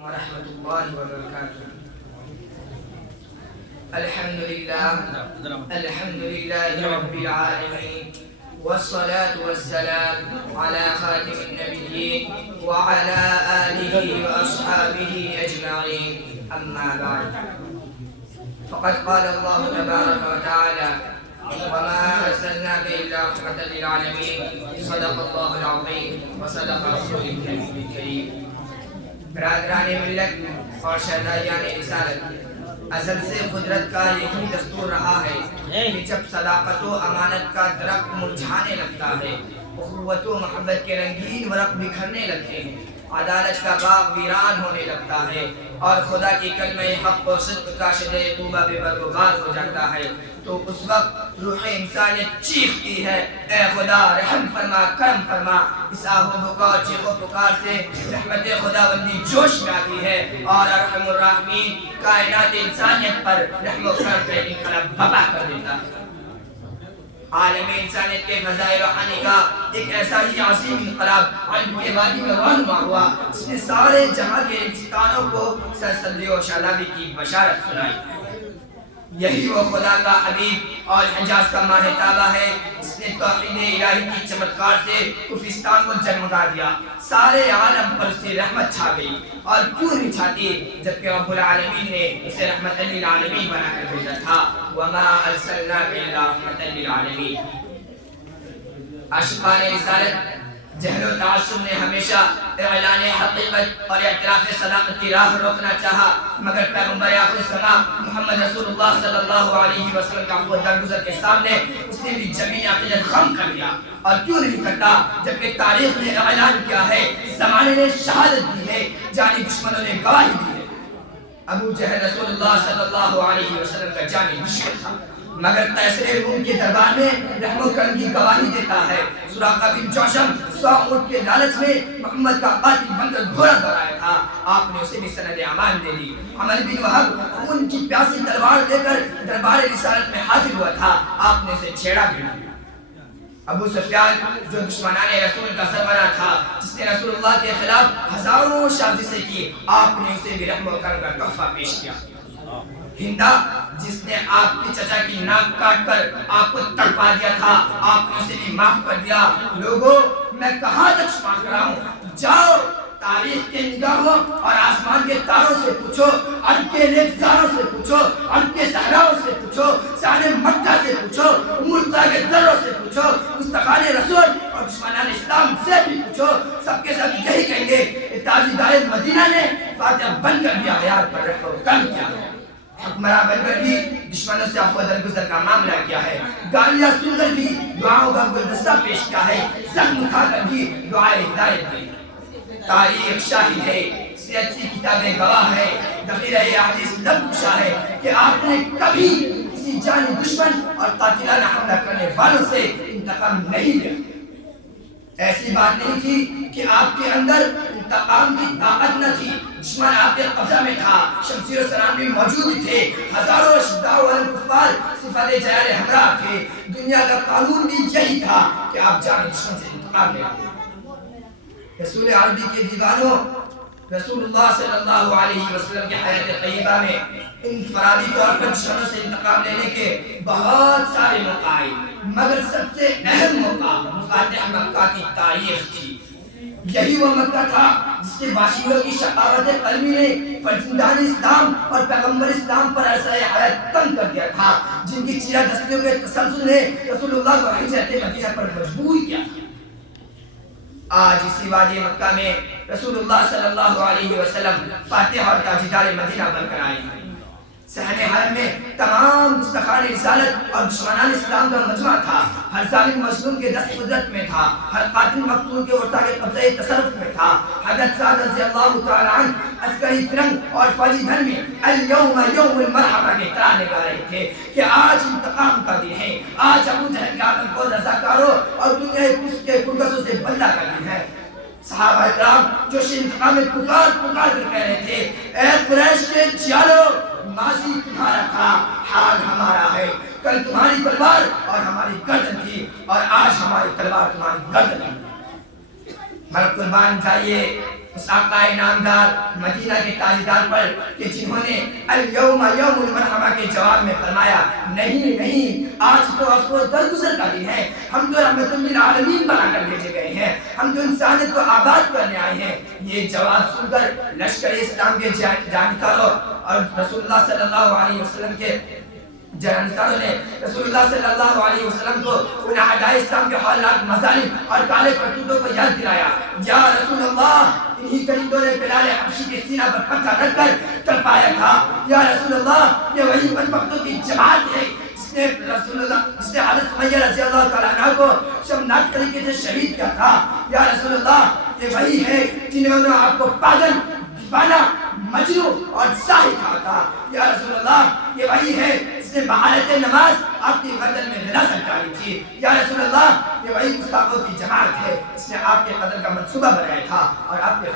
ورحمة الله وبركاته. الحمد لله رب العالمين، والصلاة والسلام على خاتم النبيين وعلى آله وأصحابه أجمعين، أما بعد، فقد قال الله تبارك وتعالى: وما أرسلناك إلا رحمة للعالمين، صدق الله العظيم وصدق رسوله النبي الكريم. برادران ملت اور شہدائیان رسالت، ازل سے قدرت کا یہی دستور رہا ہے کہ جب صداقت و امانت کا درخت مرجھانے لگتا ہے، اخوت و محبت کے رنگین ورق بکھرنے لگتے ہیں، عدالت کا باغ ویران ہونے لگتا ہے اور خدا کی کلمہ حق و صدق کا شجر طوبہ بے بر و بار ہو جاتا ہے، تو اس وقت روح انسانیت چیختی ہے: اے خدا رحم فرما، کرم فرما۔ اس آہ و بکا اور چیخ و پکار سے رحمت خداوندی جوش میں آتی ہے اور ارحم الراحمین کائنات انسانیت پر رحم و کرم کا انقلاب برپا کر دیتا ہے۔ عالم انسانیت کے فضائل روحانی کا ایک ایسا ہی عظیم انقلاب علم کے وادی میں رونما ہوا جس نے سارے جہاں کے ریگستانوں کو سرسبزی و شادابی کی بشارت سنائی۔ یہی وہ خدا کا حبیب اور حجاز کا ماہ تابہ ہے جس نے توحید الہی کی چمتکار سے کفرستان کو جگمگا دیا، سارے عالم پر اس کی رحمت چھا گئی۔ اور کیوں نہیں چھاتی جبکہ رب العالمین نے اسے رحمت للعالمین بنا کر بھیجا تھا۔ وما ارسلناک الا رحمت للعالمین۔ عاشقان رسالت، جہل و تعصب نے ہمیشہ اعلان حقیقت اور اعتراف صداقت کی راہ روکنا چاہا، مگر پیغمبر آخر الزمان محمد رسول اللہ صلی اللہ علیہ وسلم کا عفو و درگزر کے سامنے اس نے بھی جمیع عقیدت خم کر لیا۔ اور کیوں نہیں کرتا جبکہ تاریخ نے اعلان کیا ہے، زمانے نے شہادت دی ہے، جانی دشمنوں نے گواہی دی ہے۔ ابو جہل رسول اللہ صلی اللہ علیہ وسلم کا جانی دشمن تھا، مگر قیصر روم کے دربار میں رحم و کرم کی گواہی دیتا ہے۔ سراقہ بن جوشم 100 اونٹ کے لالچ میں محمد کا قاتل بن کر گھوڑا دوڑایا تھا، آپ نے اسے بھی سند امان دے دی۔ عمر بن وہب خون کی پیاسی تلوار لے کر دربار رسالت میں حاضر ہوا تھا، آپ نے اسے چھیڑا بھی نہیں۔ ابو سفیان جو دشمنان رسول کا سربراہ تھا، جس نے رسول اللہ کے خلاف ہزاروں سازشیں کی، آپ نے اسے بھی رحم و کرم کا تحفہ پیش کیا۔ ہندا جس نے آپ کی چچا کی ناک کاٹ کر آپ کو تڑپا دیا تھا، آپ نے اسے بھی معاف کر دیا۔ لوگوں، میں کہاں تک شمار کراؤں؟ جاؤ تاریخ کے نگاہوں اور آسمان کے تاروں سے پوچھو، ان کے نیکزاروں سے پوچھو، ان کے صحراؤں سے پوچھو، شان مکہ سے پوچھو، ملکہ کے دروں سے پوچھو، مستقان رسول اور دشمنان اسلام سے بھی پوچھو، سب کے سب یہی کہیں گے کہ تاجدار مدینہ نے فاتح بن کر بھی حیات پر رحم و کرم کیا ہے، حکمراں بن کر بھی دشمنوں سے عفو درگزر کا معاملہ کیا ہے، گالیاں سن کر بھی دعاؤں کا گلدستہ پیش کیا ہے، زخم اٹھا کر بھی دعائے ہدایت دی۔ تاریخ شاہد ہے، سیرت کی کتابیں گواہ ہے، ذخیرہ احادیث لب گشا ہے کہ آپ نے کبھی کسی جانی دشمن اور قاتلانہ حملہ کرنے والوں سے انتقام نہیں لیا۔ ایسی بات نہیں تھی کہ آپ کے اندر انتقام کی طاقت نہ تھی، دشمن آپ کے قبضہ میں تھا، شمشیر و سنان بھی موجود تھے، ہزاروں شدہ و کفار صفات جلال ہمراہ تھے۔ دنیا کا قانون بھی یہی تھا کہ آپ جانی دشمن سے انتقام لیں۔ رسول عربی کے دیوانوں، رسول اللہ صلی اللہ علیہ وسلم کی حیات طیبہ میں انفرادی طور پر دشمنوں سے انتقام لینے کے بہت سارے موقع آئے، مگر سب سے اہم موقع فاتح مکہ کی تاریخ تھی۔ یہی وہ مکہ تھا جس کے باشندوں کی شقاوت قلبی نے فرزندان اسلام اور پیغمبر اسلام پر عرصہ حیات تنگ کر دیا تھا، جن کی چیرہ دستیوں کے تسلسل نے رسول اللہ کو ہجرت مدینہ پر مجبور کیا تھا۔ آج اسی وادی مکہ میں رسول اللہ صلی اللہ علیہ وسلم فاتح اور تاجدار مدینہ بن کر آئے ہیں۔ صحن حرم میں تمام مستخان رسالت اور دشمنان اسلام کا مجمع تھا، ہر ظالم مظلوم کے دست قدرت میں تھا، ہر قاتل مقتول کے ارتا کے قبضہ تصرف میں تھا۔ حضرت سعد رضی اللہ تعالیٰ عنہ عسکری ترنگ اور فوجی دھن میں اليوم یوم المرحمہ کے ترانے گا رہے تھے کہ آج انتقام کا دن ہے، آج ابو جہل کے آدم کو رضاکاروں اور دنیا کے پرگسوں سے بدلہ کا دن ہے۔ صحابہ اکرام جوش انتقام میں پکار پکار کر کہہ رہے تھے: اے قریش کے جیالو، ماضی تمہارا تھا، حال ہمارا ہے، کل تمہاری تلوار اور ہماری گردن تھی، اور آج ہماری تلوار تمہاری گردن ہے۔ مگر قربان جائیے اس آقا انعامدار مدینہ کے تاجدار پر کہ جنہوں نے الیوم یوم المرحمہ کے جواب میں فرمایا نہیں آج تو افسوس درگزر کا دن ہے، ہم تو رحمت للعالمین بنا کر بھیجے گئے ہیں، ہم تو انسانیت کو آباد کرنے آئے ہیں۔ یہ جواب سن کر لشکر اسلام کے جانکاروں اور رسول اللہ صلی اللہ علیہ وسلم کے جانکاروں نے رسول اللہ صلی اللہ علیہ وسلم کو ان اعدائے اسلام کے حالات، مظالم اور کالے کرتوتوں کو یاد دلایا۔ یا رسول اللہ، انہی کریندوں نے بلال حبشی کے سینہ پر پتھر رکھ کر تڑپایا تھا۔ یا رسول اللہ، یہ وہی بدبختوں کی جماعت ہے جس نے حضرت سمیہ رضی اللہ تعالیٰ عنہ کو شرمناک طریقے سے شہید کیا تھا۔ یا رسول اللہ، یہ وہی ہے جنہوں نے آپ کو پاگل، دیوانہ، مجنوں اور ساحر کہا تھا۔ یا رسول اللہ، یہ وہی ہے جس نے بحالت نماز آپ کی گردن میں وراثت ڈالی تھی۔ یا رسول اللہ، یہ وہی گستاخوں کی جماعت ہے جس نے آپ کے قتل کا منصوبہ بنایا تھا اور آپ کے